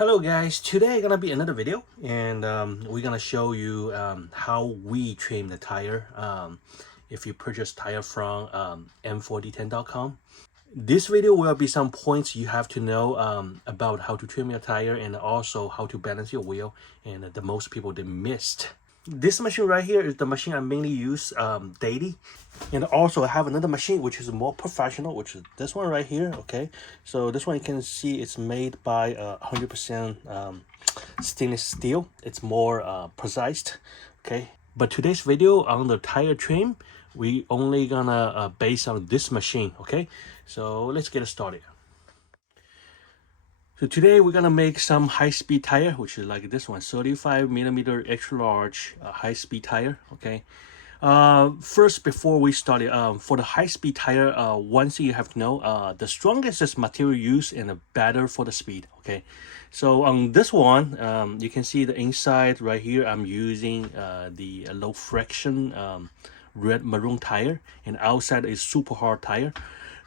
Hello guys, today gonna be another video and we're gonna show you how we trim the tire if you purchase tire from m4d10.com. This video will be some points you have to know about how to trim your tire and also how to balance your wheel, and the most people they missed. This machine right here is the machine I mainly use daily, and also I have another machine which is more professional, which is this one right here. Okay, so this one you can see it's made by 100% stainless steel. It's more precise. Okay, but today's video on the tire trim, we only gonna base on this machine. Okay, so let's get started. So today we're gonna make some high-speed tire, which is like this one, 35mm extra large high-speed tire. Okay. First, before we start it, for the high-speed tire, one thing you have to know, the strongest is material used and the better for the speed. Okay. So on this one, you can see the inside right here. I'm using the low friction red maroon tire, and outside is super hard tire.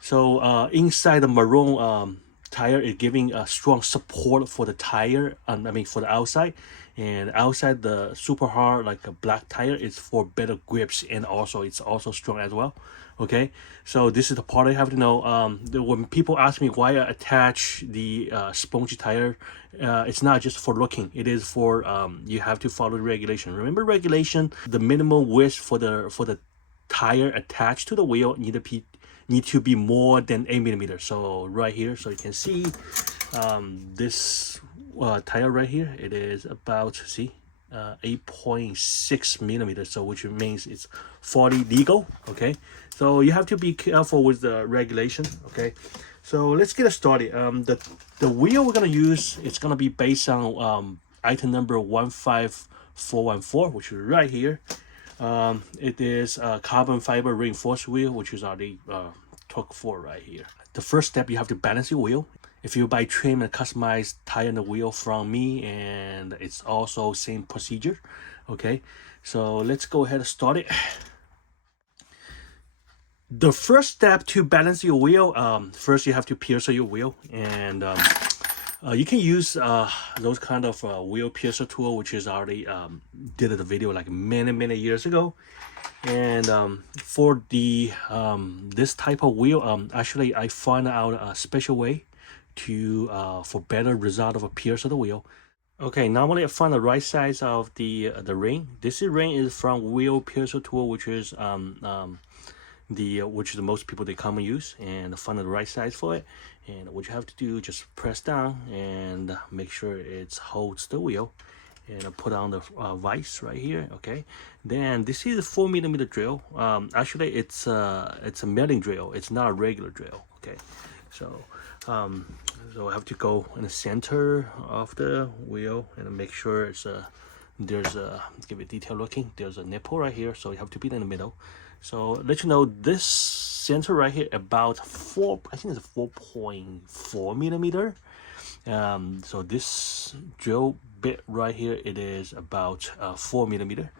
So inside the maroon tire is giving a strong support for the tire, for the outside, and outside the super hard like a black tire is for better grips, and also it's also strong as well. Okay, so this is the part I have to know. When people ask me why I attach the spongy tire, it's not just for looking, it is for you have to follow the regulation. Remember regulation, the minimum width for the tire attached to the wheel need to be more than 8mm. So right here, so you can see this tire right here, it is about 8.6mm, so which means it's 40 legal. Okay, so you have to be careful with the regulation. Okay, so let's get started. The wheel we're gonna use, it's gonna be based on item number 15414, which is right here. It is a carbon fiber reinforced wheel, which is already torque 4 right here. The first step, you have to balance your wheel. If you buy trim and customized tire and the wheel from me, and it's also same procedure. Okay, so let's go ahead and start it. The first step to balance your wheel, first you have to pierce your wheel, and you can use those kind of wheel piercer tool, which is already did the video like many years ago. And for the this type of wheel, actually I found out a special way to for better result of a pierce of the wheel. Okay, normally I find the right size of the ring. This ring is from wheel piercer tool, which is which is the most people they commonly use, and find the right size for it. And what you have to do, just press down and make sure it holds the wheel, and put on the vise right here. Okay, then this is a 4mm drill. Actually it's a milling drill, it's not a regular drill. Okay, so so I have to go in the center of the wheel and make sure it's there's a, give it detail looking, there's a nipple right here, so you have to be in the middle. So let you know, this center right here about 4, I think it's 4.4mm. So this drill bit right here, it is about 4mm.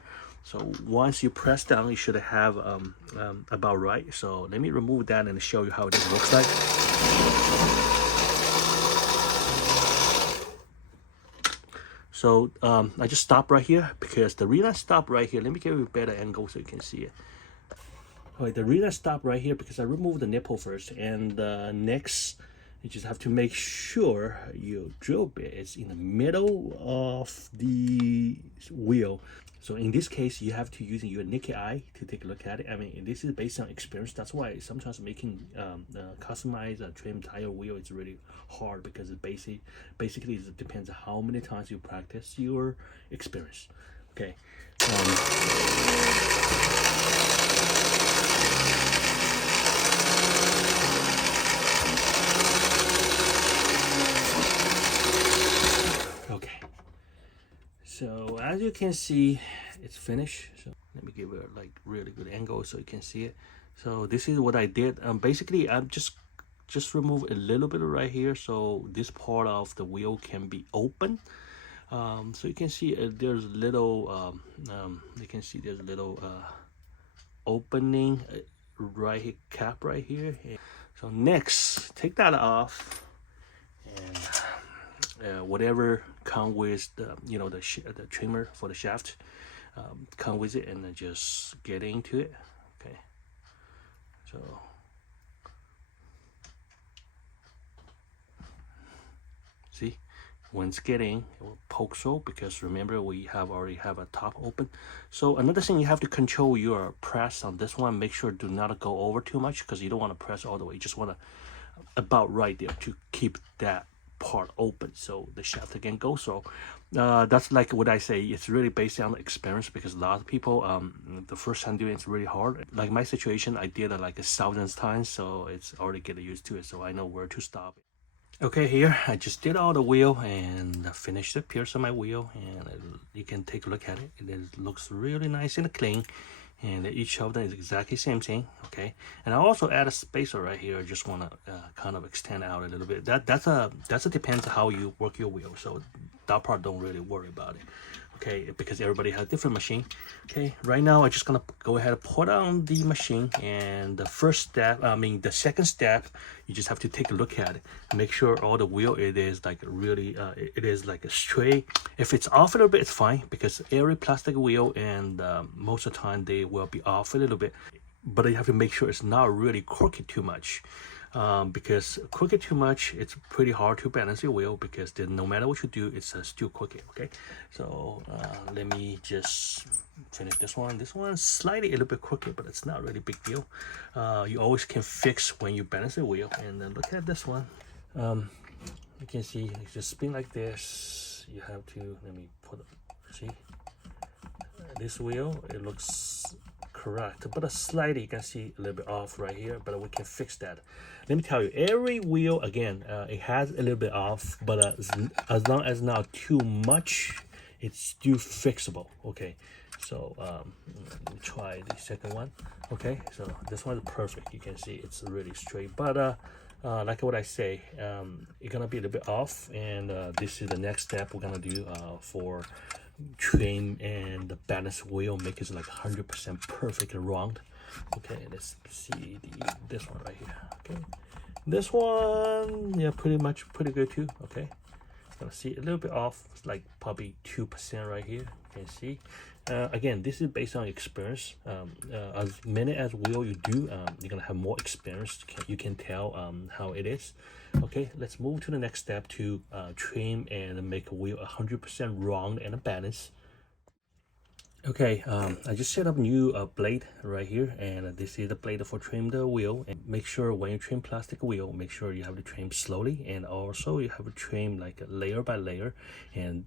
So once you press down, you should have about right. So let me remove that and show you how this looks like. So I just stop right here, because the reason I stop right here, let me give you a better angle so you can see it. All right, the reason I stop right here because I removed the nipple first, and next you just have to make sure your drill bit is in the middle of the wheel. So in this case, you have to use your naked eye to take a look at it. I mean, this is based on experience. That's why sometimes making customized trim tire wheel is really hard, because it basically it depends on how many times you practice your experience. Okay. Okay, so as you can see, it's finished. So let me give it a like really good angle so you can see it. So this is what I did. Basically I'm just remove a little bit right here, so this part of the wheel can be open. So you can see there's little you can see there's a little opening right here, cap right here. So next, take that off, and whatever come with the the trimmer for the shaft, come with it, and then just get into it. Okay, so see, once getting it will poke so, because remember we already have a top open. So another thing, you have to control your press on this one. Make sure do not go over too much, because you don't want to press all the way. You just want to about right there to keep that part open so the shaft can go. So that's like what I say, it's really based on experience, because a lot of people the first time doing it's really hard. Like my situation, I did it like 1,000 times, so it's already getting used to it, so I know where to stop. Okay, here I just did all the wheel and finished the pierce on my wheel, and you can take a look at it. It looks really nice and clean, and each of them is exactly same thing. Okay, and I also add a spacer right here. I just want to kind of extend out a little bit. That's a depends how you work your wheel, so that part don't really worry about it. Okay, because everybody has a different machine. Okay, right now I'm just gonna go ahead and put on the machine, and the first step, the second step, you just have to take a look at it, make sure all the wheel it is like really it is like a straight. If it's off a little bit, it's fine, because every plastic wheel, and most of the time they will be off a little bit, but you have to make sure it's not really crooked too much. Because crooked too much, it's pretty hard to balance your wheel, because then no matter what you do, it's still crooked. Okay, so let me just finish this one. This one's slightly a little bit crooked, but it's not really big deal. You always can fix when you balance the wheel. And then look at this one. You can see it just spin like this. You have to, let me put it, see this wheel, it looks correct, but a slightly, you can see a little bit off right here, but we can fix that. Let me tell you, every wheel, again, it has a little bit off, but as long as not too much, it's still fixable. Okay, so let me try the second one. Okay, so this one is perfect. You can see it's really straight, but like what I say, it's gonna be a little bit off, and this is the next step we're gonna do for trim and the balance wheel, make it like 100% perfect and round. Okay, let's see this one right here. Okay, this one, yeah, pretty good too. Okay, gonna see a little bit off, it's like probably 2% right here. You can see. Again, this is based on experience. As many as wheel you do, you're gonna have more experience. You can tell how it is. Okay, let's move to the next step to trim and make a wheel 100% round and balanced. Okay, I just set up new blade right here, and this is the blade for trim the wheel. And make sure when you trim plastic wheel, make sure you have to trim slowly, and also you have to trim like layer by layer, and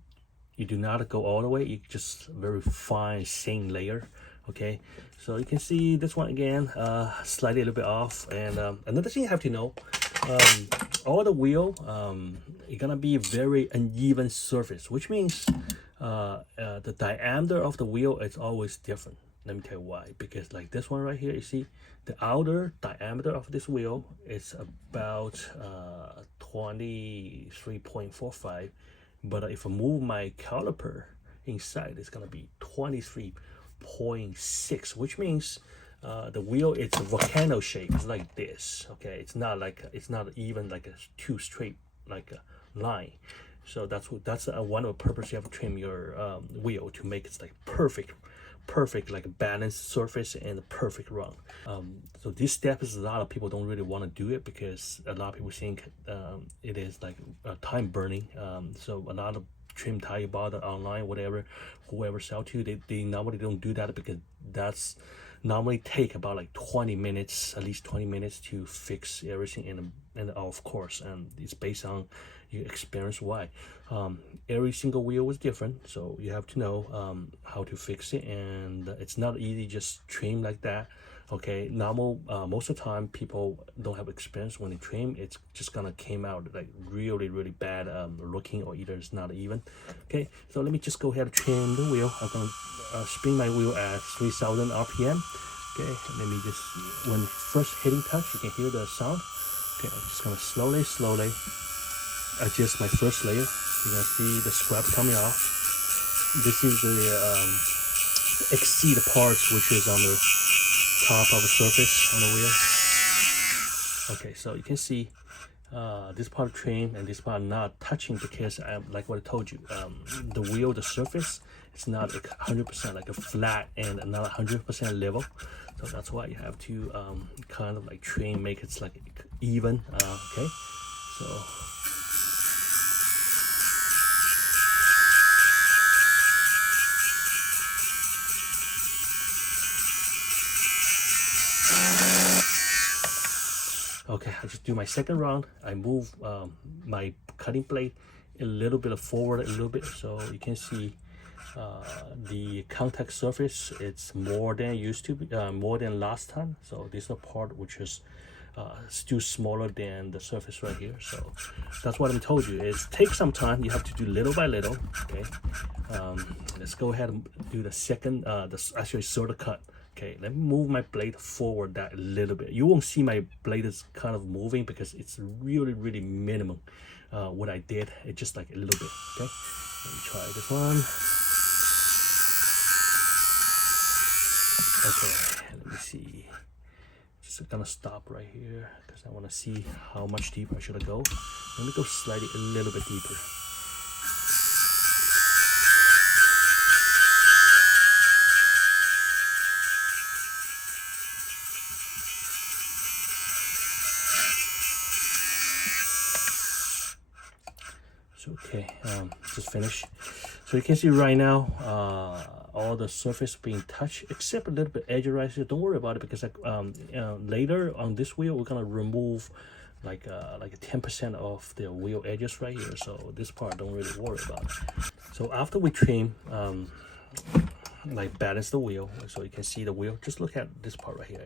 you do not go all the way, you just very fine thin layer. Okay, so you can see this one again, slightly a little bit off. And another thing you have to know, all the wheel, it's gonna be very uneven surface, which means the diameter of the wheel is always different. Let me tell you why. Because like this one right here, you see the outer diameter of this wheel is about 23.45, but if I move my caliper inside, it's gonna be 23.6, which means the wheel, it's a volcano shape. It's like this. Okay, it's not even like a two straight like a line. So that's one of the purpose you have to trim your wheel, to make it like perfect like a balanced surface and a perfect round. So this step is, a lot of people don't really want to do it, because a lot of people think it is like time burning. So a lot of trim tire bar online, whatever, whoever sell to you, they normally don't do that, because that's normally take about like 20 minutes, at least 20 minutes to fix everything. And of course, and it's based on your experience why. Every single wheel is different, so you have to know how to fix it, and it's not easy just trim like that. Okay, most of the time people don't have experience when they trim, it's just gonna came out like really bad looking, or either it's not even. Okay, so let me just go ahead and trim the wheel. I'm gonna spin my wheel at 3,000 RPM. Okay, let me just, when first hitting touch, you can hear the sound. Okay, I'm just gonna slowly adjust my first layer. You're gonna see the scraps coming off. This is the exceed parts, which is on the top of the surface on the wheel. Okay, so you can see this part of trim and this part not touching because like what I told you, the wheel, the surface, it's not 100% like a flat and not 100% level. So that's why you have to kind of like trim, make it like even. Okay, so. Okay, I just do my second round. I move my cutting blade a little bit forward, a little bit, so you can see the contact surface. It's more than it used to be, more than last time. So this is a part which is still smaller than the surface right here. So that's what I told you. It takes some time. You have to do little by little. Okay, let's go ahead and do the second, actually third cut. Okay, let me move my blade forward that a little bit. You won't see my blade is kind of moving because it's really minimum. What I did, it's just like a little bit. Okay, let me try this one. Okay, let me see. Just gonna stop right here because I want to see how much deeper should I go. Let me go slightly a little bit deeper. Okay, just finished. So you can see right now all the surface being touched except a little bit edge right here. Don't worry about it because later on this wheel we're gonna remove like 10% of the wheel edges right here. So this part don't really worry about it. So after we trim, like balance the wheel, so you can see the wheel. Just look at this part right here.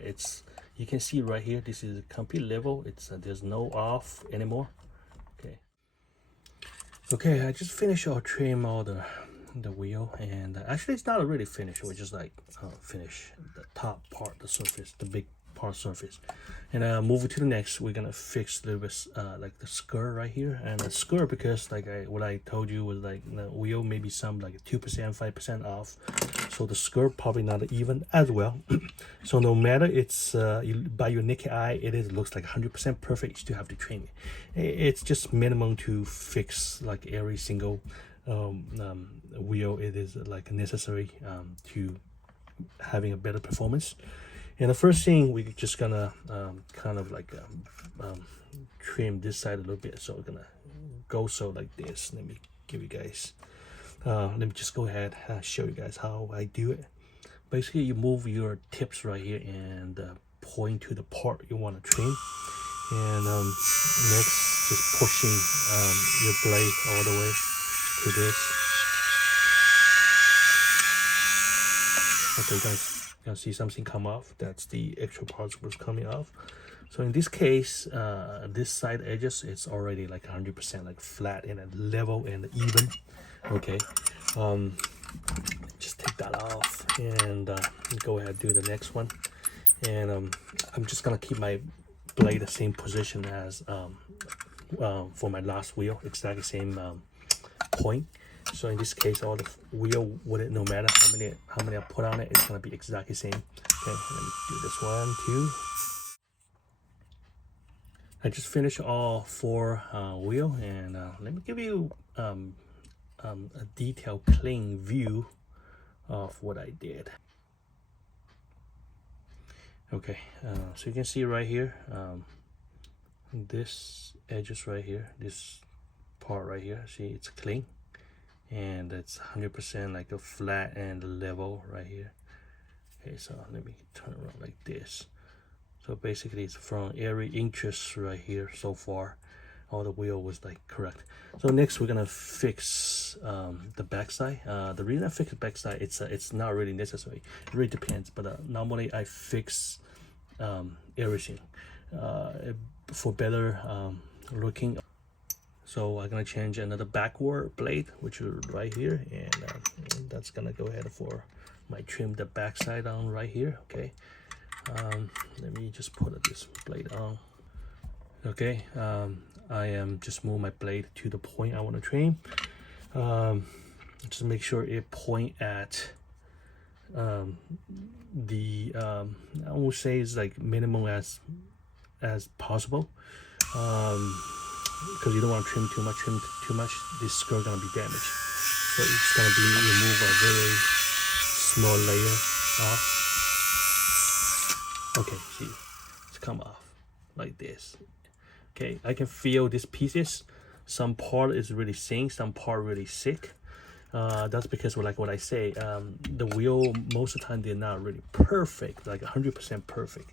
You can see right here. This is complete level. There's no off anymore. Okay. Okay, I just finished our trim all the wheel, and actually it's not really finished. We just like finish the top part, the surface, the big part surface, and moving to the next, we're gonna fix the like the skirt right here, and the skirt because like what I told you was like the wheel maybe some like 2%, 5% off, so the skirt probably not even as well. So no matter it's by your naked eye, it looks like 100% perfect. You still have to trim it. It's just minimum to fix like every single wheel. It is like necessary to having a better performance. And the first thing we're just gonna kind of like trim this side a little bit. So we're gonna go like this. Let me give you guys. Let me just go ahead and show you guys how I do it. Basically, you move your tips right here and point to the part you want to trim. And next, just pushing your blade all the way to this. Okay, guys, you can see something come off. That's the extra parts was coming off. So in this case, this side edges, it's already like 100% like flat and level and even. Okay, just take that off and go ahead and do the next one. And I'm just gonna keep my blade the same position as for my last wheel, exactly same point. So in this case, all the wheel with it, no matter how many I put on it, it's gonna be exactly same. Okay, let me do this one too. I just finished all 4 wheel, and let me give you a detailed, clean view of what I did. Okay, so you can see right here, this edges right here, this part right here. See, it's clean, and it's 100% like a flat and level right here. Okay, so let me turn around like this. So basically it's from every inches right here so far, all the wheel was like correct. So next we're gonna fix the backside. The reason I fix the backside, it's not really necessary. It really depends, but normally I fix everything for better looking. So I'm gonna change another backward blade, which is right here, and that's gonna go ahead for my trim the backside on right here. Okay. Let me just put this blade on. Okay, I am just move my blade to the point I want to trim. Just make sure it point at the I would say it's like minimum as possible. because you don't want to trim too much, this skirt gonna be damaged. So it's gonna be remove a very small layer off. Okay, see, it's come off like this. Okay, I can feel these pieces. Some part is really thin, some part really thick. That's because, like what I say, the wheel most of the time they're not really perfect, like 100% perfect.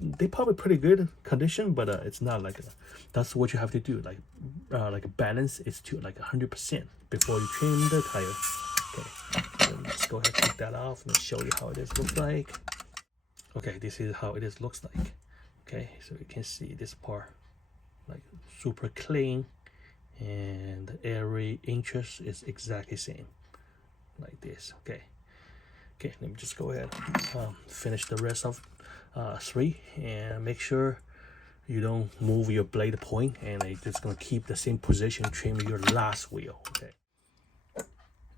They're probably pretty good condition, but it's not like that's what you have to do. Like a balance is to like 100% before you trim the tire. Okay, so let's go ahead and take that off and show you how it is looks like. Okay, this is how it is looks like. Okay, so you can see this part like super clean, and every inches is exactly same like this. Okay, let me just go ahead finish the rest of 3 and make sure you don't move your blade point, and it's gonna keep the same position trim your last wheel.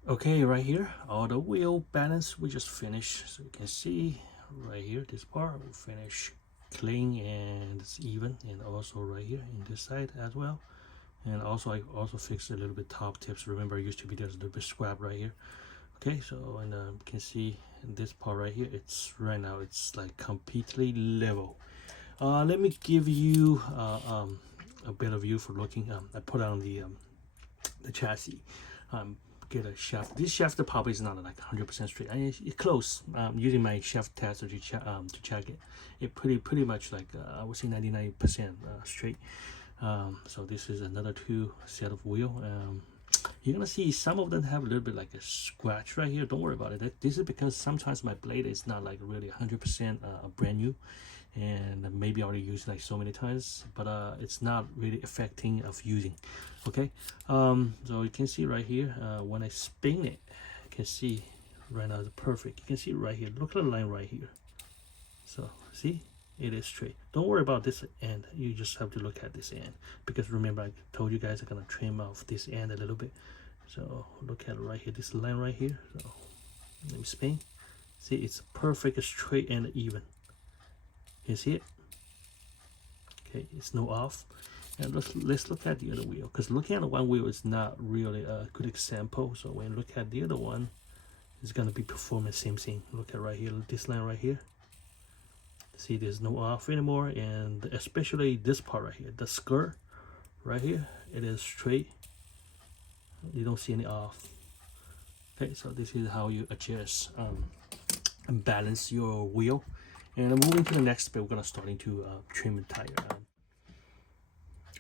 Okay, right here all the wheel balance we just finished, so you can see right here this part we finish clean and it's even, and also right here in this side as well. And also I also fixed a little bit top tips. Remember, it used to be there's a little bit scrap right here. Okay, so and you can see this part right here, it's right now it's like completely level. Let me give you a better view for looking. I put on the chassis. Get a shaft. This shaft probably is not like 100% straight. It's close. Using my shaft tester to check it. It pretty much like I would say 99% straight. So this is another 2 set of wheel. You're gonna see some of them have a little bit like a scratch right here. Don't worry about it. This is because sometimes my blade is not like really 100% brand new, and maybe I already used like so many times, but it's not really affecting of using. Okay, so you can see right here when I spin it, you can see right now it's perfect. You can see right here, look at the line right here. So see, it is straight. Don't worry about this end, you just have to look at this end, because remember I told you guys I'm gonna trim off this end a little bit. So look at it right here, this line right here. So let me spin. See, it's perfect, straight and even. You see it? Okay, it's no off. And let's look at the other wheel, because looking at one wheel is not really a good example. So when you look at the other one, it's gonna be performing same thing. Look at right here, this line right here. See, there's no off anymore, and especially this part right here, the skirt right here, it is straight. You don't see any off. Okay, so this is how you adjust and balance your wheel. And moving to the next step, we're gonna starting to trim the tire.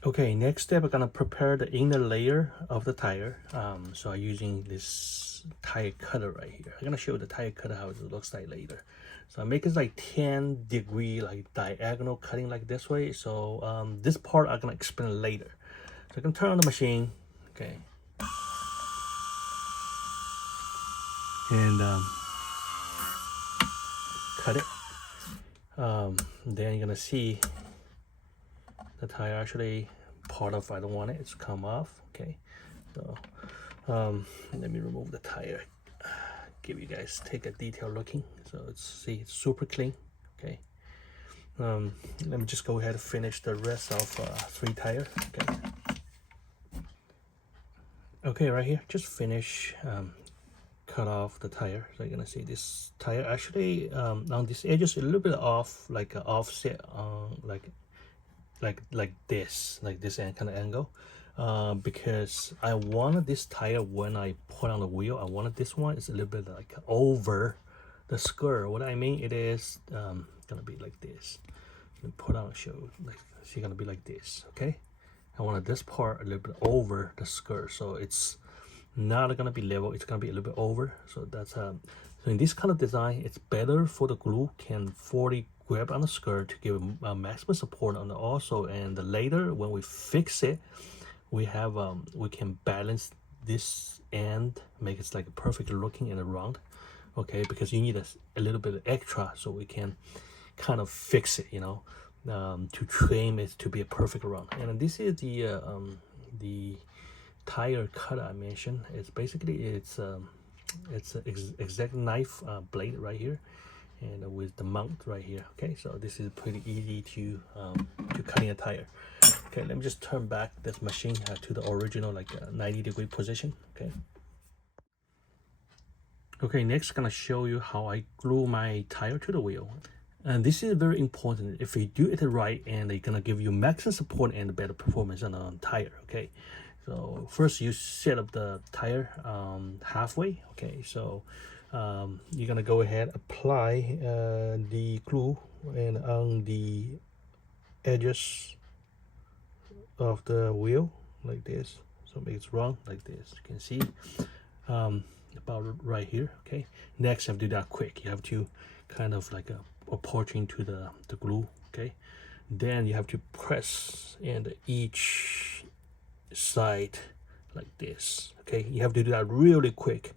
Okay, next step, we're gonna prepare the inner layer of the tire. So I'm using this tire cutter right here. I'm gonna show you the tire cutter how it looks like later. So I'm making like 10-degree like diagonal cutting like this way. So this part I'm gonna explain later. So I can turn on the machine. Okay. And cut it. Then you're gonna see the tire actually part of, I don't want it, it's come off. Okay, so let me remove the tire, give you guys take a detailed looking. So it's super clean. Okay, let me just go ahead and finish the rest of 3 tire. Okay, right here just finish cut off the tire. So you're gonna see this tire actually on this edge is a little bit off, like an offset like this kind of angle, because I wanted this tire when I put on the wheel, I wanted this one is a little bit like over the skirt. What I mean, it is gonna be like this. Put on a show, like it's gonna be like this. Okay, I wanted this part a little bit over the skirt, so it's not gonna be level, it's gonna be a little bit over. So that's so in this kind of design, it's better for the glue can fully grab on the skirt to give maximum support on the also, and later when we fix it, we have we can balance this end, make it like perfect looking and round. Okay, because you need a little bit extra, so we can kind of fix it, you know, to trim it to be a perfect round. And this is the tire cutter I mentioned. It's basically it's an exact knife blade right here, and with the mount right here. Okay, so this is pretty easy to cutting a tire. Okay, let me just turn back this machine to the original 90-degree position. Okay, next I'm gonna show you how I glue my tire to the wheel. And this is very important. If you do it right, and they're gonna give you maximum support and better performance on the tire. Okay, so first you set up the tire halfway. Okay, so you're gonna go ahead, apply the glue and on the edges of the wheel like this. So make it wrong like this. You can see about right here. Okay, next you have to do that quick. You have to kind of like approaching to the glue. Okay, then you have to press in each side like this. Okay, you have to do that really quick,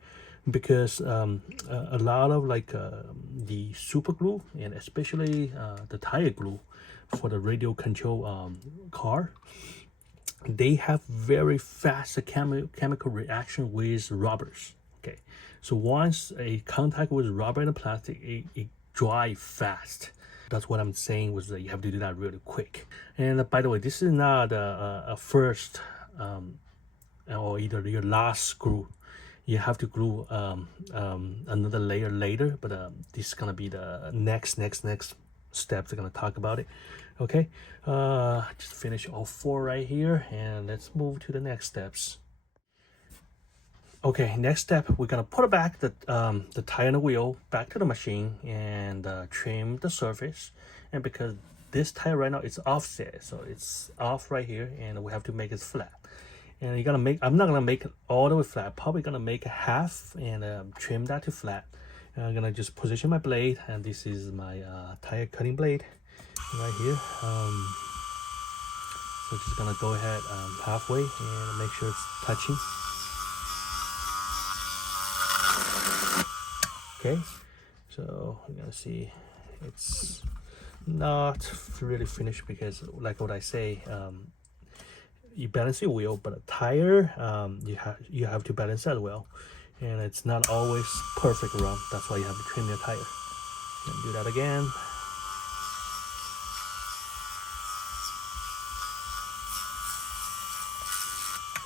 because a lot of the super glue, and especially the tire glue for the radio control car, they have very fast chemical reaction with rubbers. Okay, so once a contact with rubber and plastic, it dry fast. That's what I'm saying, was that you have to do that really quick. And by the way, this is not a first or either your last screw. You have to glue another layer later, but this is gonna be the next steps. We're gonna talk about it. Okay, just finish all 4 right here, and let's move to the next steps. Okay, next step, we're gonna put back the tire and the wheel back to the machine and trim the surface. And because this tire right now is offset, so it's off right here, and we have to make it flat. And you're gonna make, I'm not gonna make it all the way flat, probably gonna make a half and trim that to flat. And I'm gonna just position my blade, and this is my tire cutting blade right here. So just gonna go ahead halfway and make sure it's touching. Okay, so you're gonna see it's not really finished, because like what I say, you balance your wheel, but a tire, you have to balance that well, and it's not always perfect run. That's why you have to trim your tire. And do that again.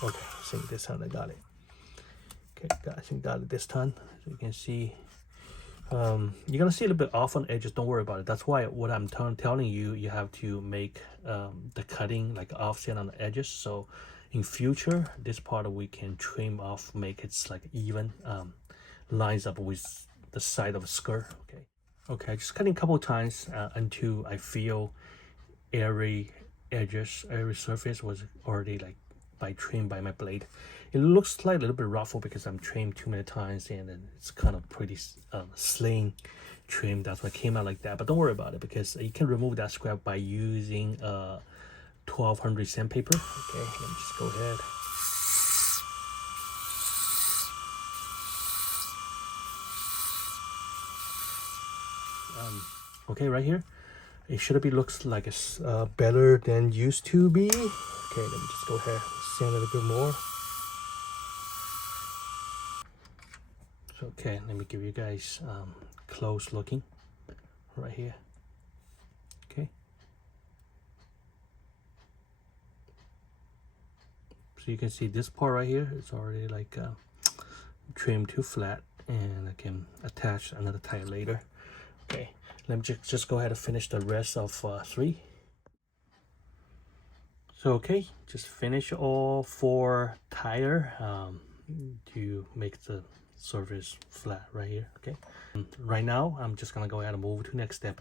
Okay, I think this time I got it. Okay, I think got it this time. So you can see you're gonna see a little bit off on edges. Don't worry about it. That's why what I'm telling you, you have to make the cutting like offset on the edges, so in future this part we can trim off, make it like even lines up with the side of a skirt. Okay, just cutting a couple of times until I feel every surface was already like trimmed by my blade. It looks like a little bit ruffled because I'm trimmed too many times, and it's kind of pretty sling trim. That's why it came out like that. But don't worry about it, because you can remove that scrap by using 1200 sandpaper. Okay, let me just go ahead. Okay, right here, it should be looks like it's better than used to be. Okay, let me just go ahead and sand it a bit more. Okay, let me give you guys close looking right here. Okay, so you can see this part right here, it's already like trimmed too flat, and I can attach another tire later. Okay, let me just go ahead and finish the rest of 3. So okay, just finish all 4 tire to make the surface flat right here. Okay, right now I'm just gonna go ahead and move to next step.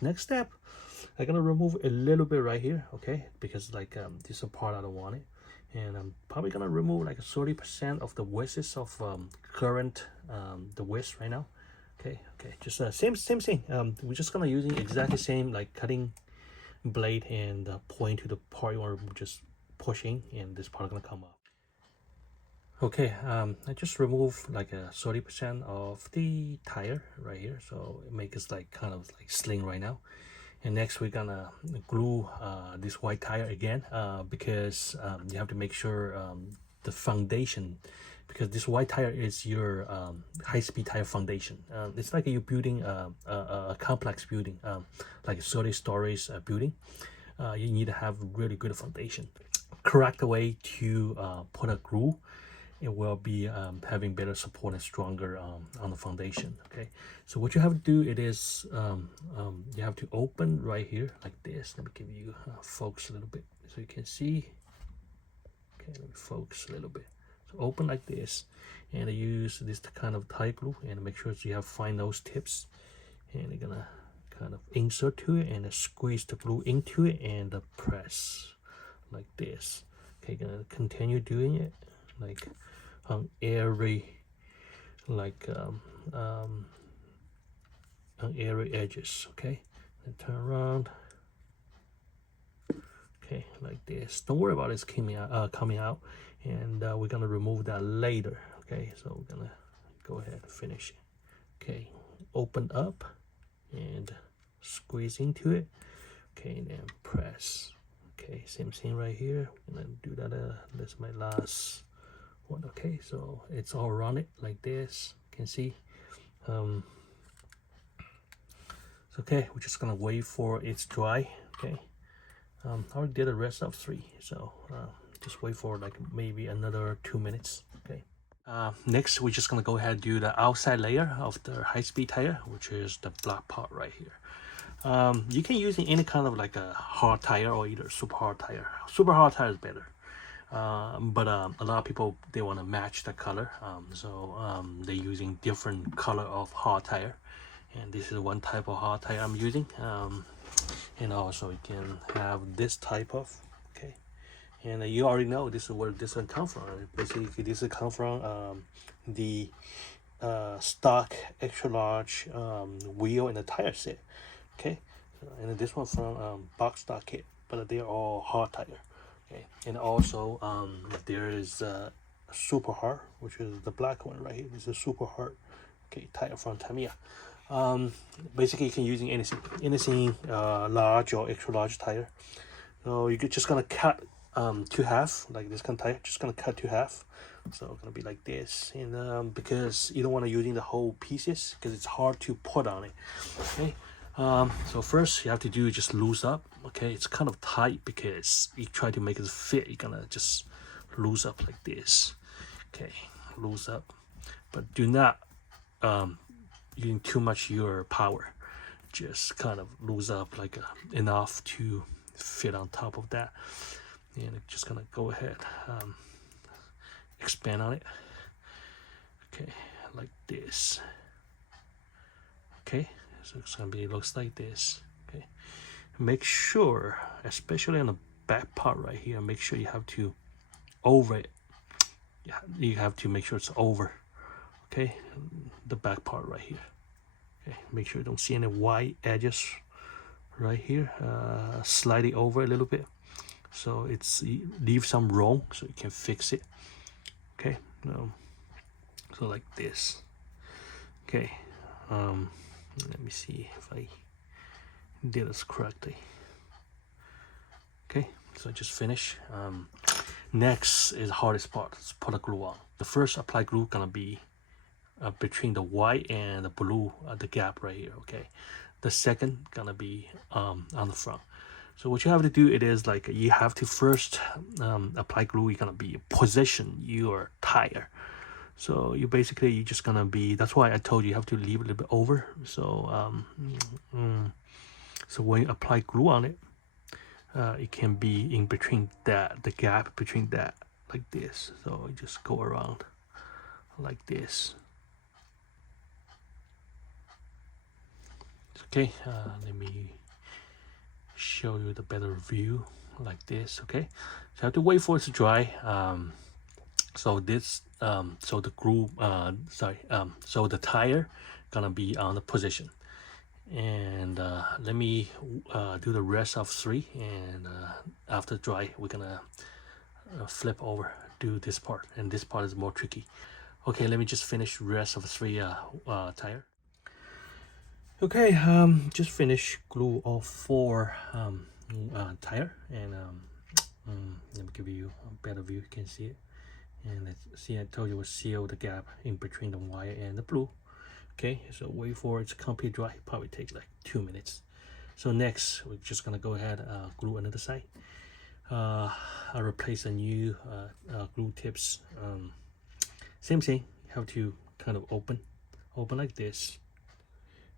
I'm gonna remove a little bit right here. Okay, because like this is a part I don't want it, and I'm probably gonna remove like 30% of the widths of current the width right now. Okay, just same thing. We're just gonna using exactly same like cutting blade and point to the part you want to just pushing, and this part is gonna come up. Okay, I just removed like a 30% of the tire right here, so it makes it like kind of like sling right now. And next we're gonna glue this white tire again, because you have to make sure the foundation, because this white tire is your high-speed tire foundation. It's like you're building a complex building, like a 30 stories building. You need to have really good foundation. correct way to put a glue, it will be having better support and stronger on the foundation. Okay, so what you have to do, it is you have to open right here like this. Let me give you focus a little bit so you can see. Okay, let me focus a little bit. So open like this, and I use this kind of tight glue, and make sure you have fine nose tips, and you're gonna kind of insert to it and squeeze the glue into it and press like this. Okay, gonna continue doing it like on every on every edges. Okay, and turn around. Okay, like this. Don't worry about it coming out, and we're gonna remove that later. Okay, so we're gonna go ahead and finish it. Okay, open up and squeeze into it. Okay, and then press. Okay, same thing right here. I'm gonna do that. That's my last one. Okay, so it's all around it like this. You can see. It's okay. We're just gonna wait for it to dry. Okay. I already did the rest of 3, so just wait for like maybe another 2 minutes. Okay. Next, we're just gonna go ahead and do the outside layer of the high-speed tire, which is the black part right here. You can use any kind of like a hard tire or either super hard tire. Super hard tire is better, but a lot of people, they want to match the color, so they're using different color of hard tire, and this is one type of hard tire I'm using. And also you can have this type of, okay, and you already know this is where this one come from. Basically this will come from the stock extra large wheel and the tire set. Okay, and this one from box stock kit, but they're all hard tire. Okay, and also there is super hard, which is the black one right here. This is super hard, okay, tire from Tamiya. Basically you can use anything large or extra large tire. So you're just gonna cut to half, like this kind of tire, just gonna cut to half. So it's gonna be like this, and because you don't want to using the whole pieces because it's hard to put on it. Okay, so first you have to do just loose up. Okay, it's kind of tight because you try to make it fit, you're gonna just loose up like this. Okay, loose up, but do not using too much your power. Just kind of loose up like enough to fit on top of that, and I'm just gonna go ahead expand on it. Okay, like this. Okay, so it's gonna be, looks like this. Okay, make sure, especially on the back part right here, make sure you have to over it. Yeah, you have to make sure it's over. Okay, the back part right here. Okay, make sure you don't see any white edges right here. Slide it over a little bit so it's leave some room so you can fix it. Okay, so like this. Okay, let me see if I did this correctly. Okay, so I just finished. Next is the hardest part. Let's put a glue on. The first apply glue gonna be between the white and the blue, the gap right here. Okay, the second gonna be on the front. So what you have to do, it is like you have to first apply glue. You're gonna be position your tire. So you basically, you're just gonna be, that's why I told you you have to leave a little bit over. So so when you apply glue on it, it can be in between that, the gap between that, like this. So you just go around like this. Okay, let me show you the better view like this. Okay, so you have to wait for it to dry. So this so the glue so the tire gonna be on the position, and let me do the rest of 3, and after dry we're gonna flip over, do this part, and this part is more tricky. Okay, let me just finish the rest of 3 tire. Okay, just finish glue all 4 tire, and let me give you a better view. You can see it, and let's see, I told you we'll seal the gap in between the white and the blue. Okay, so wait for it to completely dry. Probably take like 2 minutes. So next we're just gonna go ahead glue another side. I replace a new glue tips. Same thing, you have to kind of open like this,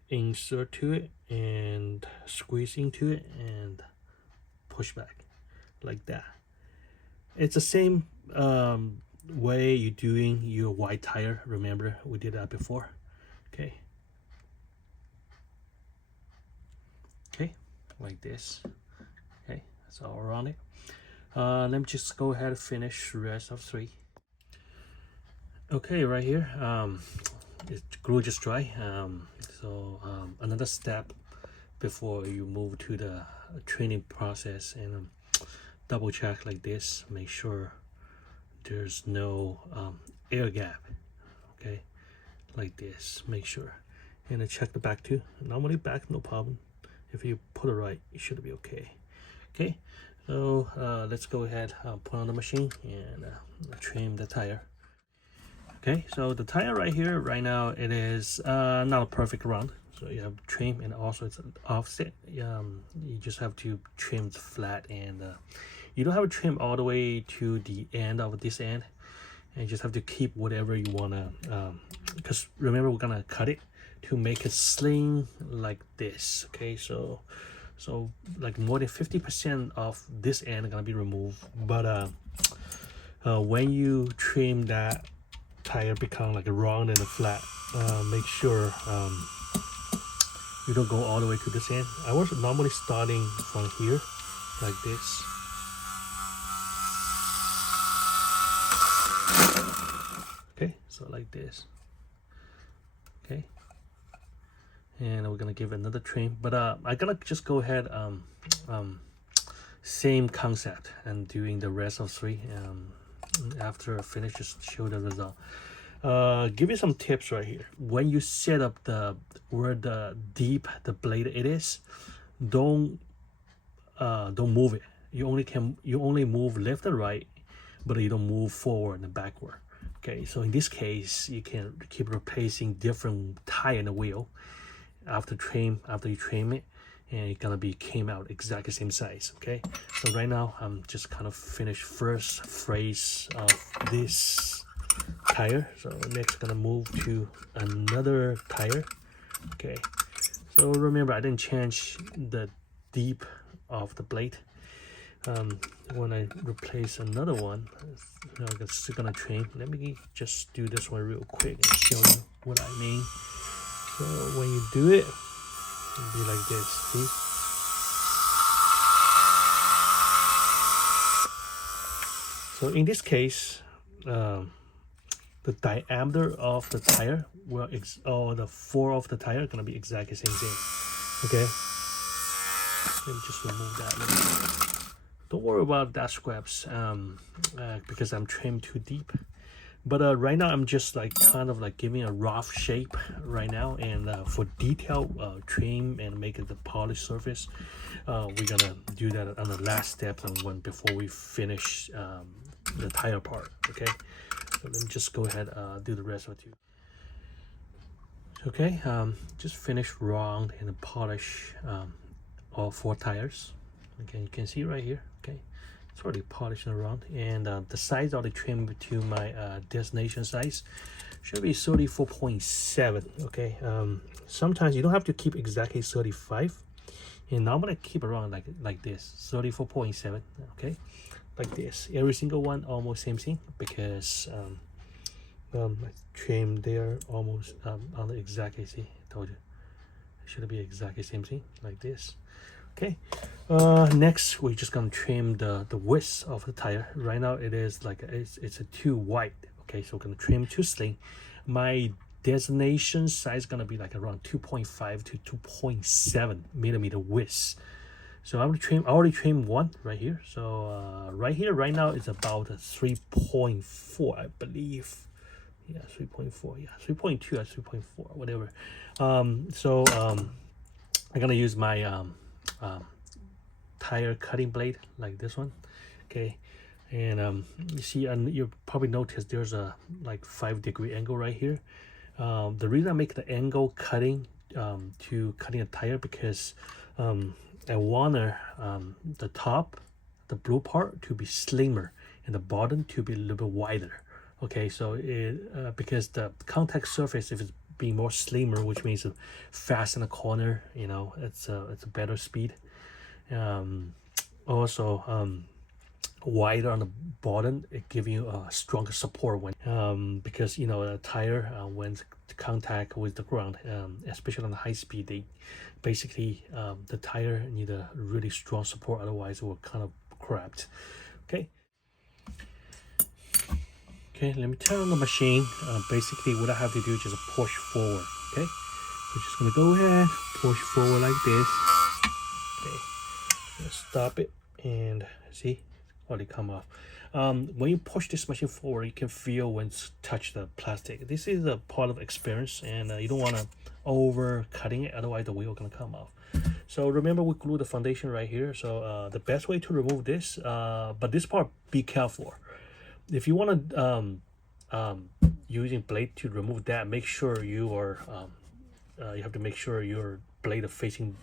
insert to it and squeeze into it and push back like that. It's the same way you're doing your white tire. Remember, we did that before. Okay, like this. Okay, that's all around it. Let me just go ahead and finish the rest of 3. Okay, right here, glue just dry. So another step before you move to the training process, and double check like this, make sure there's no air gap. Okay, like this, make sure, and then check the back too. Normally back no problem. If you put it right, it should be okay. Okay, so let's go ahead, put on the machine and trim the tire. Okay, so the tire right here, right now, it is not a perfect round. So you have trim, and also it's an offset. You just have to trim it flat, and you don't have to trim all the way to the end of this end. And you just have to keep whatever you wanna, because remember, we're gonna cut it to make it sling like this. Okay, so like more than 50% of this end are gonna be removed. But when you trim that tire become like a round and a flat, make sure you don't go all the way to this end. I was normally starting from here like this. Okay, so like this. Okay, and we're gonna give it another trim, but I gotta just go ahead, same concept, and doing the rest of 3. After I finish, just show the result. Give you some tips right here. When you set up where the deep the blade it is, don't move it. You only move left and right, but you don't move forward and backward. Okay, so in this case, you can keep replacing different tire in the wheel after you trim it, and it's gonna came out exactly same size. Okay, so right now I'm just kind of finished first phase of this tire. So next gonna move to another tire. Okay, so remember, I didn't change the deep of the blade. When I replace another one, I'm still gonna trim. Let me just do this one real quick and show you what I mean. So when you do it, it'll be like this. See? So in this case, the diameter of the tire, or the 4 of the tire, are gonna be exactly the same thing. Okay. Let me just remove that. Don't worry about that scraps, because I'm trimmed too deep. But right now I'm just like kind of like giving a rough shape right now, and for detail trim and make it the polished surface, we're gonna do that on the last step and one before we finish the tire part. Okay, so let me just go ahead do the rest of it. Okay, just finish round and polish all 4 tires. Okay, you can see right here. Okay, it's already polished around, and the size of the trim to my destination size should be 34.7. Okay, sometimes you don't have to keep exactly 35, and I'm gonna keep around like this, 34.7. Okay, like this. Every single one almost same thing, because my trim there almost on the exactly, see, I told you it should be exactly same thing like this. Okay, next we're just gonna trim the width of the tire. Right now it is like it's a too wide. Okay, so we're gonna trim to sling. My destination size is gonna be like around 2.5 to 2.7 millimeter width. So I already trimmed one right here. So right here right now is about a 3.4, I believe. Yeah, 3.4. Yeah, 3.2 or 3.4, whatever. So I'm gonna use my tire cutting blade like this one. Okay, and you see, and you probably noticed there's a like 5-degree angle right here. The reason I make the angle cutting to cutting a tire, because I want the the blue part to be slimmer and the bottom to be a little bit wider. Okay, so because the contact surface, if it's being more slimmer, which means fast in the corner, you know, it's a better speed. Also, wider on the bottom, it gives you a stronger support when because you know the tire when contact with the ground, especially on the high speed, they basically the tire need a really strong support, otherwise it will kind of cracked. Okay, let me turn on the machine. Basically what I have to do is just push forward. Okay, so just gonna go ahead, push forward like this. Okay, stop it and see, already come off. When you push this machine forward, you can feel when it's touch the plastic. This is a part of experience, and you don't want to over cutting it, otherwise the wheel gonna come off. So remember, we glue the foundation right here. So the best way to remove this, but this part, be careful. If you want to using blade to remove that, make sure you are you have to make sure your blade is facing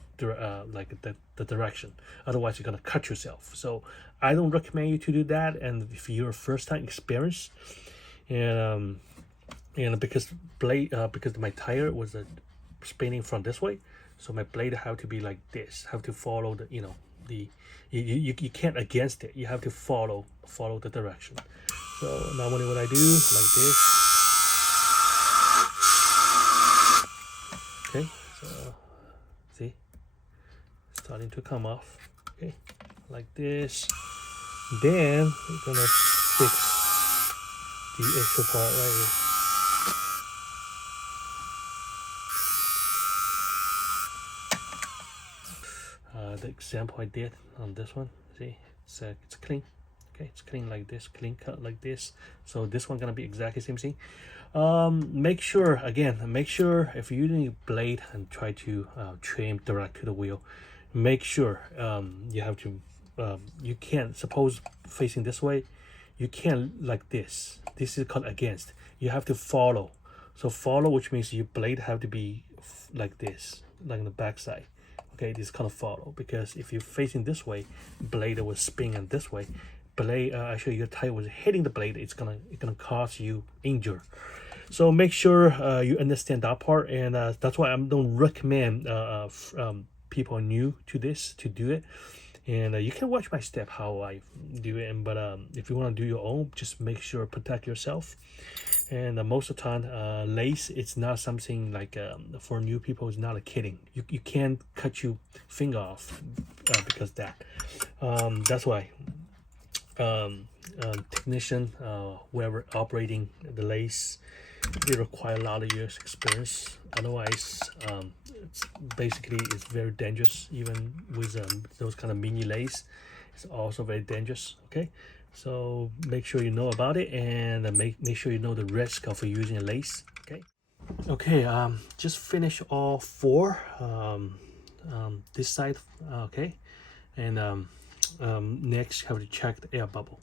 like the direction, otherwise you're gonna cut yourself. So I don't recommend you to do that. And if you're first time experience, and because my tire was spinning from this way, so my blade have to be like this, have to follow the, you know, the you can't against it, you have to follow the direction. So normally what I do like this. Okay, so see, starting to come off. Okay, like this. Then we're gonna fix the extra part right here. The example I did on this one, see, it's clean. Okay, it's clean like this, clean cut like this. So this one gonna be exactly same thing. Make sure if you're using a blade and try to trim direct to the wheel, make sure you have to you can't, suppose facing this way, you can't like this is called against, you have to follow. So follow, which means your blade have to be like this, like on the back side. Okay, this kind of follow, because if you're facing this way, blade will spin, and this way blade actually your tire was hitting the blade, it's gonna cause you injure. So make sure you understand that part, and that's why I don't recommend people new to this to do it. And you can watch my step how I do it, but if you want to do your own, just make sure protect yourself. And most of the time, lace, it's not something like for new people, it's not a kidding. You can't cut your finger off because that. That's why technician, whoever operating the lace, they require a lot of years experience. Otherwise, it's very dangerous. Even with those kind of mini lace, it's also very dangerous. Okay, so make sure you know about it, and make sure you know the risk of using a lace. Okay, just finish all four this side. Okay, and next you have to check the air bubble.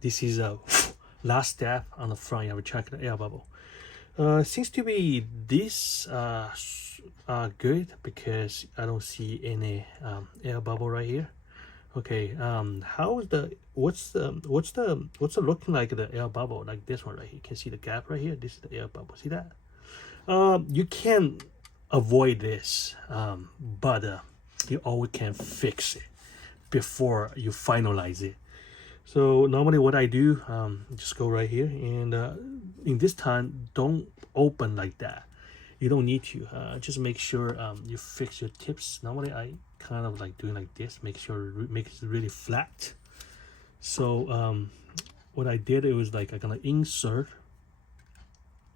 This is a last step on the front. You have to check the air bubble. Seems to be this good, because I don't see any air bubble right here. Okay, how is what's the looking like the air bubble, like this one right here? You can see the gap right here. This is the air bubble. See that? You can avoid this, but you always can fix it before you finalize it. So normally what I do, just go right here, and in this time, don't open like that. You don't need to. Just make sure you fix your tips. Normally I kind of like doing like this, make it really flat. So what I did, it was like I'm gonna insert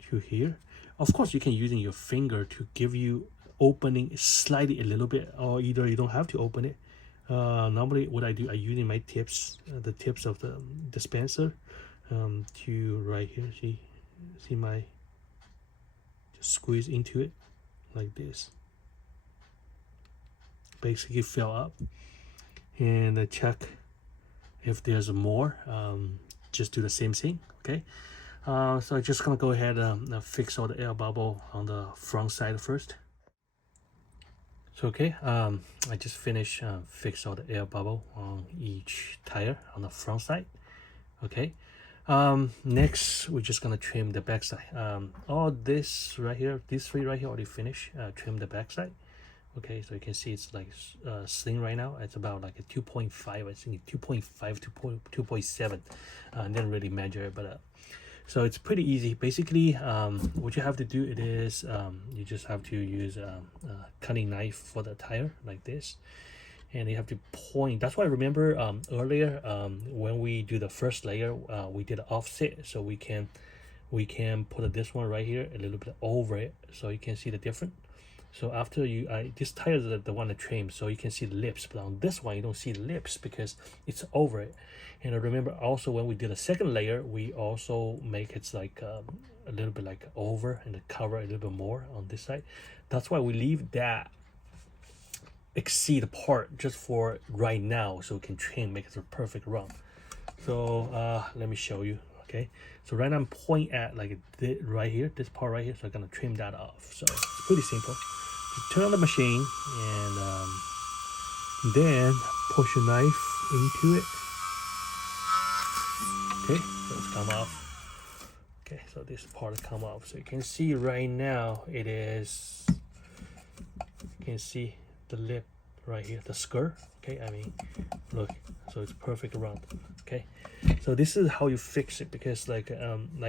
to here. Of course, you can using your finger to give you opening slightly a little bit, or either you don't have to open it. Normally what I do, I using my tips, the tips of the dispenser, to right here. See my, just squeeze into it like this, basically fill up, and check if there's more. Just do the same thing. Okay, so I'm just gonna go ahead and fix all the air bubble on the front side first. So okay, I just finished fix all the air bubble on each tire on the front side. Okay, next we're just gonna trim the backside. All this right here, these three right here already finished. Trim the backside. Okay, so you can see it's like sling right now. It's about like a 2.5, I think 2.5 to 2.7. Didn't really measure it, but so it's pretty easy. Basically, what you have to do it is you just have to use a cutting knife for the tire like this, and you have to point. That's why I remember earlier when we do the first layer, we did an offset, so we can put this one right here a little bit over it, so you can see the difference. So after you, this tire is the one that trimmed, so you can see the lips. But on this one, you don't see the lips because it's over it. And I remember also when we did a second layer, we also make it like a little bit like over and cover a little bit more on this side. That's why we leave that exceed part just for right now, so we can trim, make it a perfect run. So let me show you. Okay, so right now I'm pointing at like right here, this part right here. So I'm gonna trim that off. So it's pretty simple. Just turn on the machine and then push a knife into it. Okay, so it's come off. Okay, so this part come off. So you can see right now it is. You can see the lip right here, the skirt. Okay, I mean, look, so it's perfect around. Okay, so this is how you fix it, because like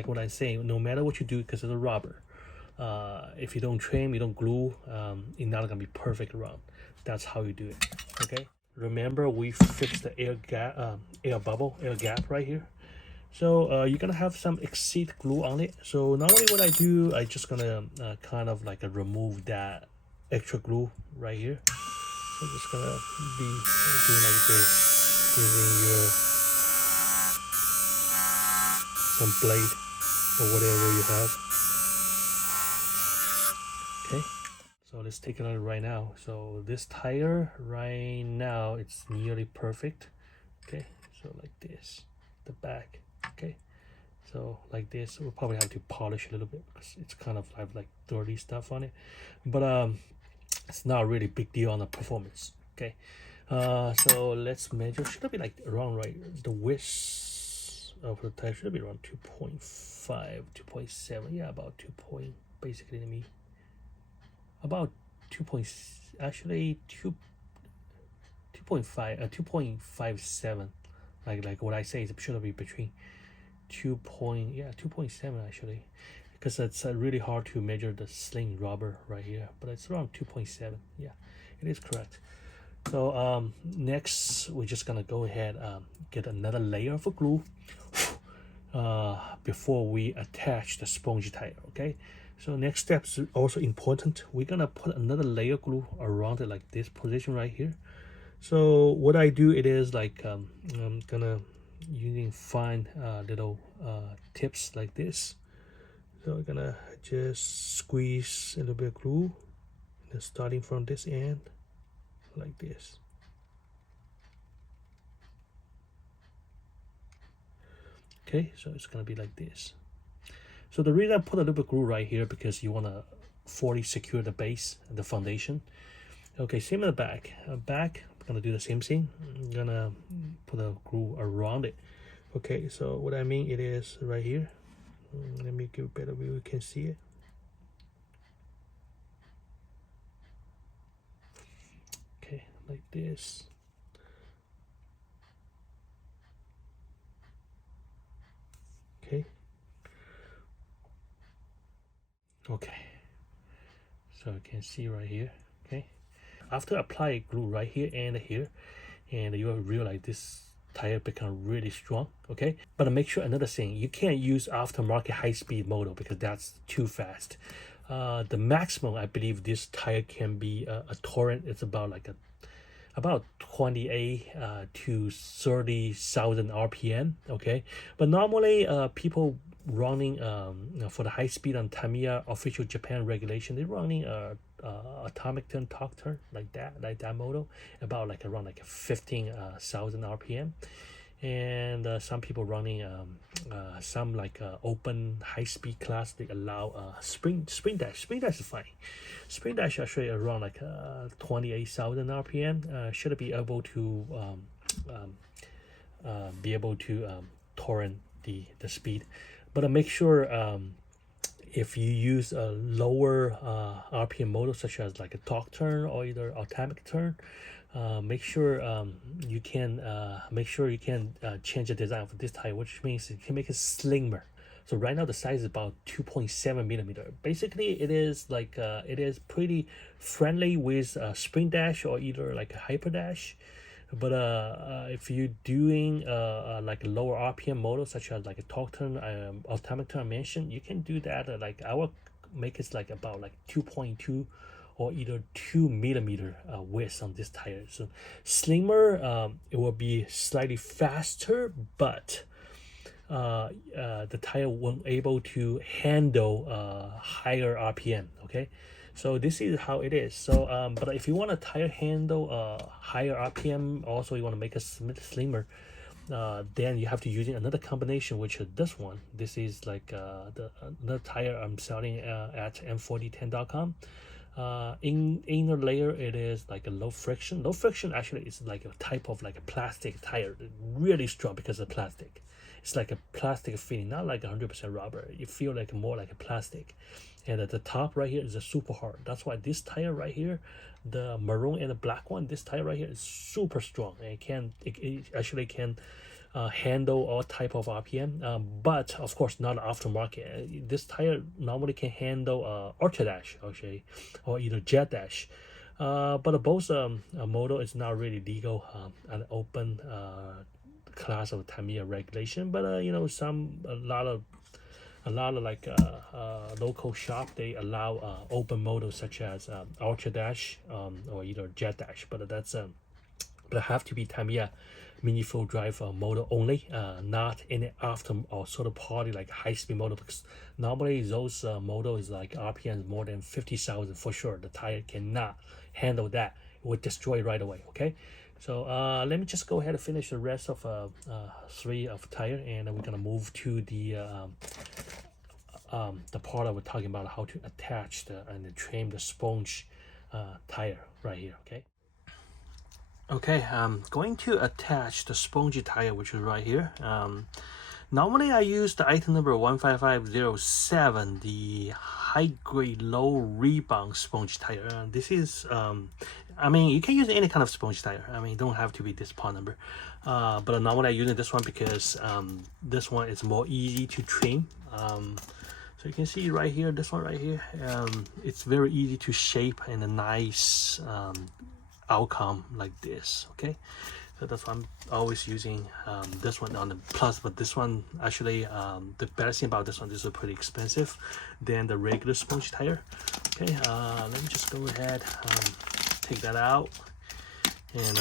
what I'm saying, no matter what you do, because it's a rubber, if you don't trim, you don't glue, it's not gonna be perfect around. That's how you do it. Okay, remember we fixed the air gap, air gap right here. So you're gonna have some exceed glue on it. So normally what I do, I just gonna kind of like remove that extra glue right here. So I'm just gonna be doing like this, using your some blade or whatever you have. Okay, so let's take a look right now. So this tire right now, it's nearly perfect. Okay, so like this, the back. Okay, so like this, we'll probably have to polish a little bit because it's kind of have like dirty stuff on it, but it's not a really big deal on the performance. Okay, so let's measure. Should be like around right, the width of the tire should be around 2.5, 2.7. Yeah, about 2 point, basically to me about 2 point, actually 2.5, 2.57, like what I say is it should be between 2.7 actually, because it's really hard to measure the sling rubber right here, but it's around 2.7. Yeah, it is correct. So next we're just gonna go ahead get another layer of glue before we attach the sponge tire. Okay, so next step is also important. We're gonna put another layer of glue around it like this position right here. So what I do, it is like I'm gonna using fine little tips like this. So I'm gonna just squeeze a little bit of glue, and starting from this end like this. Okay, so it's gonna be like this. So the reason I put a little bit of glue right here, because you wanna fully secure the base, the foundation. Okay, same in the back. Back, I'm gonna do the same thing. I'm gonna put a glue around it. Okay, so what I mean, it is right here. Let me give a better view, you can see it. Okay, like this. Okay. Okay. So you can see right here. Okay. After apply glue right here and here, and you will realize this tire become really strong. Okay, but make sure another thing, you can't use aftermarket high-speed motor because that's too fast. The maximum I believe this tire can be a torrent, it's about like about 28 to 30,000 RPM. Okay, but normally people running for the high speed on Tamiya official Japan regulation, they're running atomic turn, torque turn like that model, about like around like 15,000 RPM. and some people running some like open high-speed class. They allow spring dash. Spring dash is fine. Spring dash actually around like 28,000 RPM. Should be able to torrent the speed, but make sure if you use a lower RPM motor such as like a torque turn or either automatic turn, make sure you can change the design for this tire, which means you can make it slimmer. So right now the size is about 2.7 millimeter. Basically, it is like it is pretty friendly with spring dash or either like a hyper dash. But if you're doing like a lower RPM motor such as like a torque turn, automatic turn I mentioned, you can do that. Like I will make it like about like 2.2 or either 2 millimeter width on this tire. So slimmer, it will be slightly faster, but the tire won't able to handle higher RPM. Okay, so this is how it is. So but if you want a tire handle higher RPM, also you want to make it slimmer, then you have to use another combination, which is this one. This is like the tire I'm selling at m4010.com. In inner layer, it is like a low friction. Low friction actually is like a type of like a plastic tire, really strong because of plastic. It's like a plastic feeling, not like 100% rubber. You feel like more like a plastic. And at the top right here is a super hard. That's why this tire right here, the maroon and the black one, this tire right here is super strong. And it actually can handle all type of RPM, but of course not aftermarket. This tire normally can handle ultra dash, actually, or either jet dash. But both model is not really legal an open class of Tamiya regulation. But you know, a lot of like local shop, they allow open models such as ultra dash or either jet dash. But that's but it have to be Tamiya Mini full drive motor only, not any after or sort of party like high speed motor, because normally those motor is like RPM more than 50,000 for sure. The tire cannot handle that. It would destroy right away. Okay, so let me just go ahead and finish the rest of 3 of tire, and we're gonna move to the part I was talking about, how to attach and trim the sponge tire right here. Okay, I'm going to attach the spongy tire, which is right here. Normally I use the item number 15507, the high grade low rebound sponge tire. This is I mean, you can use any kind of sponge tire. I mean, you don't have to be this part number, but normally I'm using this one because this one is more easy to trim. So you can see right here, this one right here, it's very easy to shape and a nice outcome like this. Okay, so that's why I'm always using this one on the plus. But this one actually, the better thing about this one, this is pretty expensive than the regular sponge tire. Okay, let me just go ahead, take that out, and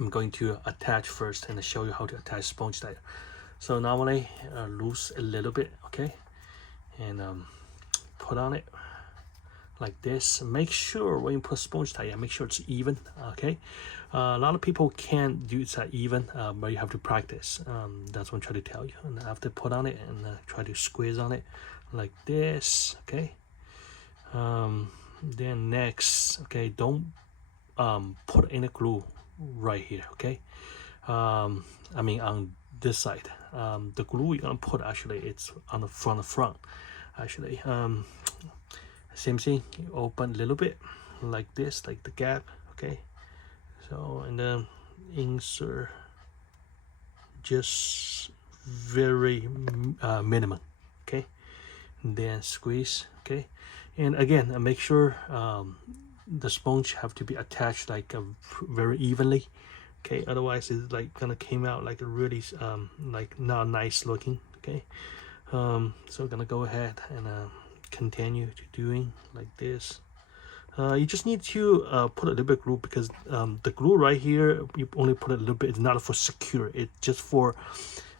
I'm going to attach first and show you how to attach sponge tire. So normally loose a little bit, okay, and put on it like this. Make sure when you put sponge tire, make sure it's even. Okay, a lot of people can't do it even, but you have to practice. That's what I'm trying to tell you. And after put on it and try to squeeze on it like this. Okay, then next, okay, don't put any glue right here. Okay, I mean on this side. The glue you're gonna put, actually it's on the front actually. Same thing, you open a little bit like this, like the gap. Okay, so and then insert just very minimum. Okay, and then squeeze. Okay, and again make sure the sponge have to be attached like very evenly. Okay, otherwise it's like gonna came out like a really like not nice looking. Okay, so we're gonna go ahead and continue to doing like this. You just need to put a little bit of glue, because the glue right here, you only put a little bit. It's not for secure, it's just for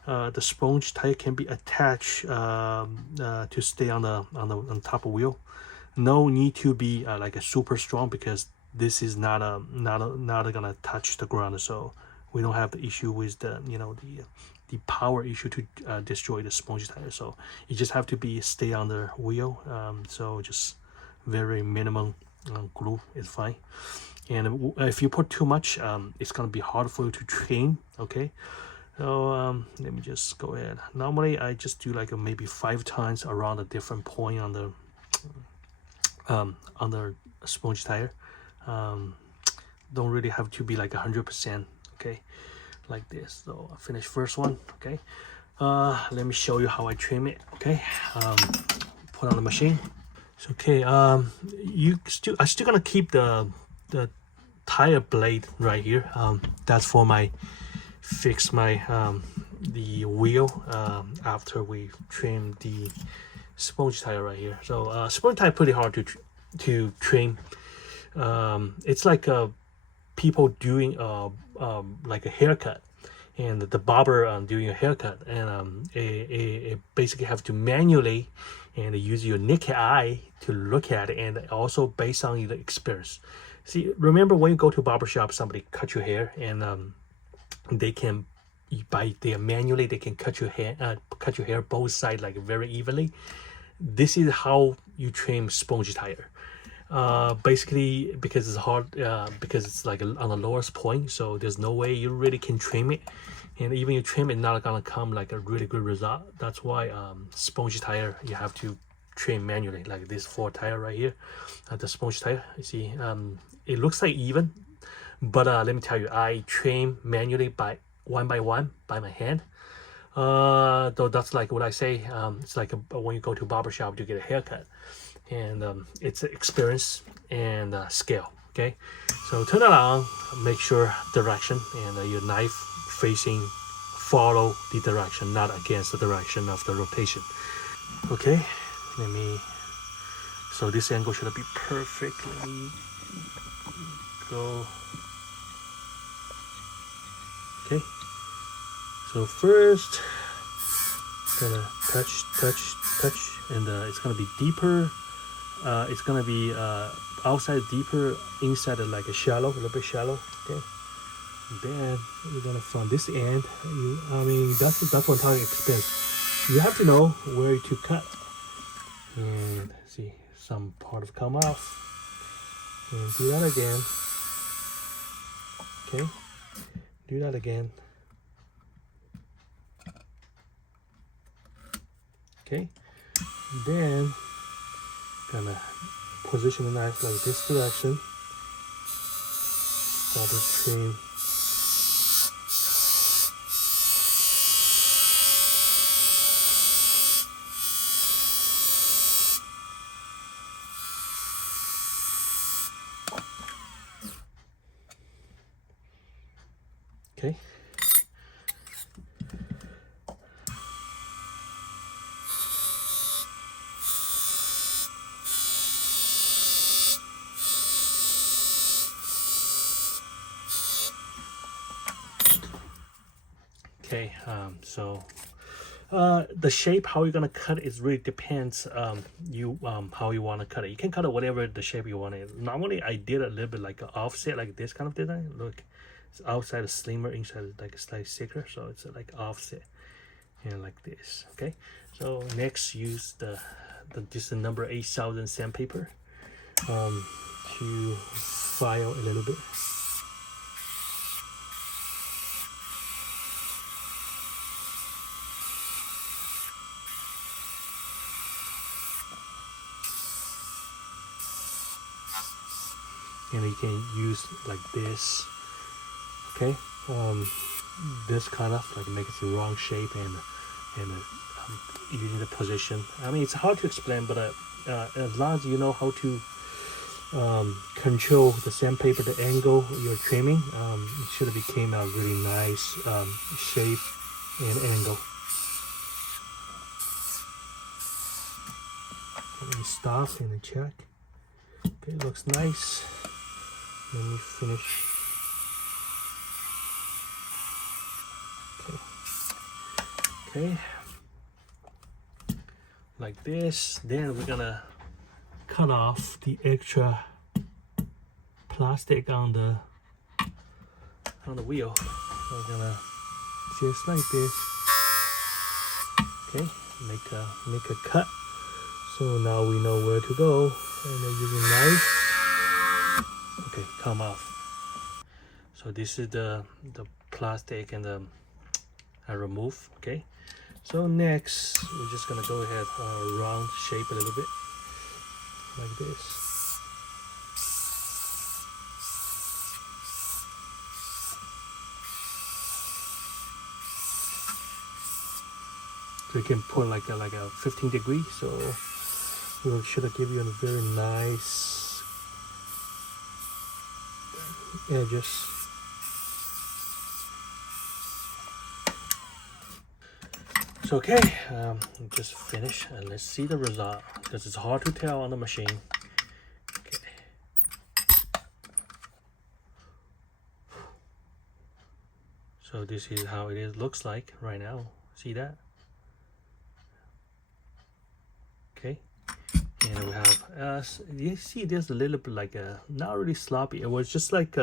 the sponge tire can be attached to stay on top of wheel. No need to be like a super strong, because this is not gonna touch the ground, so we don't have the issue with the the power issue to destroy the sponge tire. So you just have to stay on the wheel. So just very minimum glue is fine. And if you put too much, it's gonna be hard for you to train. Okay, so let me just go ahead. Normally I just do like maybe 5 times around a different point on the sponge tire. Don't really have to be like 100%. Okay, like this. So I finished first one. Okay, let me show you how I trim it. Okay, put on the machine. So okay, I'm still gonna keep the tire blade right here. That's for fix my the wheel after we trim the sponge tire right here. So sponge tire pretty hard to trim. It's like people doing like a haircut, and the barber doing a haircut, and it basically have to manually and use your naked eye to look at it, and also based on the experience. See, remember when you go to barber shop, somebody cut your hair, and they can manually they can cut your hair both sides like very evenly. This is how you trim sponge tire. Basically because it's hard, because it's like on the lowest point, so there's no way you really can trim it, and even you trim it, not gonna come like a really good result. That's why sponge tire you have to trim manually, like this 4 tire right here. The sponge tire, you see, it looks like even, but let me tell you, I trim manually by one by one by my hand. Though that's like what I say, it's like when you go to barber shop to get a haircut, and it's experience and scale. Okay, so turn it on, make sure direction, and your knife facing follow the direction, not against the direction of the rotation. Okay, so this angle should be perfect. Let me go. Okay, so first gonna touch, and it's gonna be deeper. It's gonna be outside deeper, inside like a shallow, a little bit shallow. Okay, and then we're gonna from this end. That's what I'm talking experience. You have to know where to cut, and see some part of come off, and do that again. Okay, do that again. Okay, then gonna position the knife like this direction. Start to trim. Okay. Okay, so the shape how you're gonna cut it really depends how you want to cut it. You can cut it whatever the shape you want it. Normally I did a little bit like an offset, like this kind of design. Look, it's outside is slimmer, inside is like a slightly thicker, so it's like offset and like this. Okay, so next use this is the number 8000 sandpaper to file a little bit. And you can use like this. Okay, this kind of like make it the wrong shape, and using the position. It's hard to explain, but as long as you know how to control the sandpaper, the angle you're trimming, it should have became a really nice shape and angle. Let me stop and check. Okay, looks nice. Let me finish. Okay, like this. Then we're gonna cut off the extra plastic on the wheel. we're gonna just like this. Okay, make a cut. So now we know where to go, and then using knife. Okay, come off. So this is the plastic and the I remove. Okay, so next we're just gonna go ahead round shape a little bit like this. So you can put like a 15 degree, so we should give you a very nice edges. So okay, just finish and let's see the result because it's hard to tell on the machine. Okay. So this is how it looks like right now. See that? Okay, and we have you see there's a little bit like not really sloppy. It was just like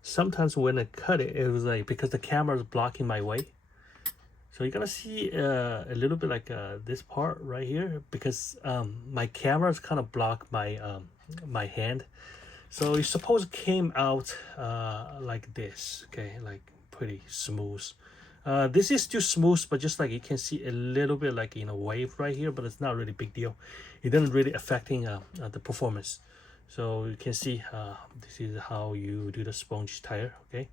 sometimes when I cut it, it was like because the camera is blocking my way. So you're gonna see a little bit like this part right here because my camera is kind of blocked my my hand. So you suppose it came out like this, okay, like pretty smooth. This is too smooth, but just like you can see a little bit like wave right here, but it's not really big deal. It doesn't really affecting the performance. So you can see this is how you do the sponge tire. Okay,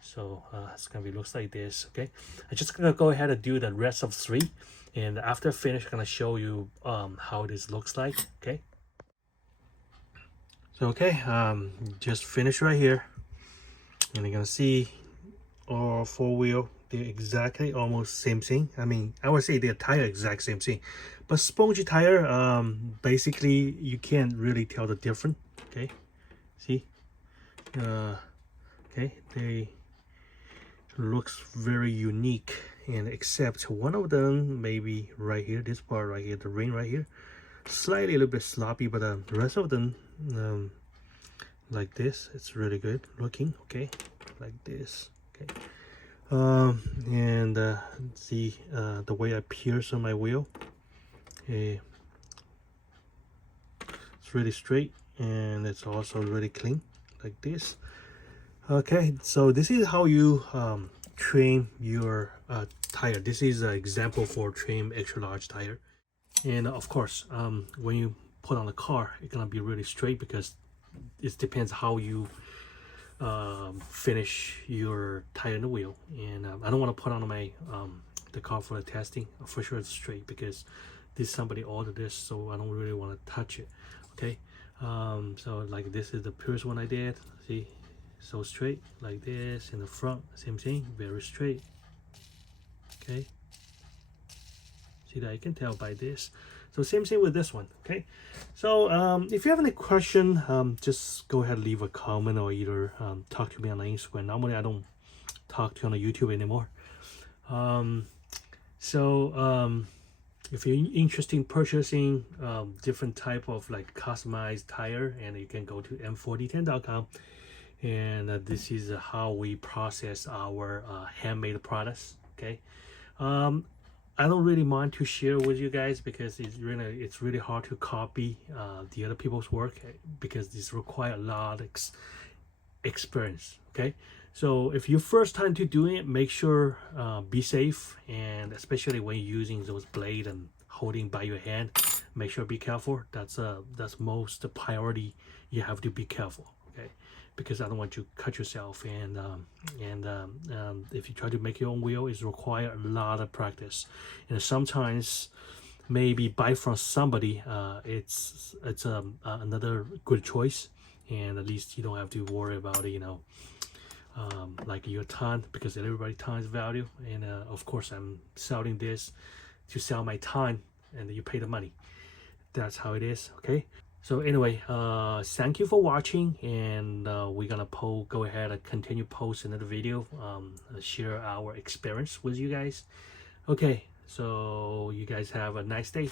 so it's gonna be looks like this. Okay, I'm just gonna go ahead and do the rest of 3, and after I finish I'm gonna show you how this looks like. Okay, so okay, just finished right here, and you're gonna see our 4-wheel, they're exactly almost same thing. I mean, I would say they're tire exact same thing, but spongy tire, basically you can't really tell the difference. Okay, see, okay, they looks very unique, and except one of them maybe right here, this part right here, the ring right here, slightly a little bit sloppy, but the rest of them like this, it's really good looking. Okay, like this. Okay, and see the way I pierce on my wheel. Okay, it's really straight and it's also really clean like this. Okay, so this is how you trim your tire. This is an example for trim extra large tire, and of course when you put on the car, it's gonna be really straight because it depends how you finish your tire and the wheel. And I don't want to put on my the car for the testing. For sure it's straight because somebody ordered this, so I don't really want to touch it. Okay, so like this is the first one I did. See, so straight like this. In the front, same thing, very straight. Okay, see that? You can tell by this. So same thing with this one. Okay, so if you have any question, just go ahead and leave a comment or either talk to me on Instagram. Normally I don't talk to you on the YouTube anymore. If you're interested in purchasing different type of like customized tire, and you can go to m4d10.com, and this is how we process our handmade products. Okay, I don't really mind to share with you guys because it's really hard to copy the other people's work because this requires a lot of experience. Okay, so if you're first time to doing it, make sure be safe, and especially when you're using those blade and holding by your hand, make sure be careful. That's most priority. You have to be careful. Okay, because I don't want you to cut yourself, and if you try to make your own wheel, it requires a lot of practice, and sometimes maybe buy from somebody, it's another good choice, and at least you don't have to worry about it, like your time, because everybody time's value. And of course I'm selling this to sell my time, and you pay the money. That's how it is. Okay, so anyway, thank you for watching, and we're gonna go ahead and continue post another video, share our experience with you guys. Okay, so you guys have a nice day.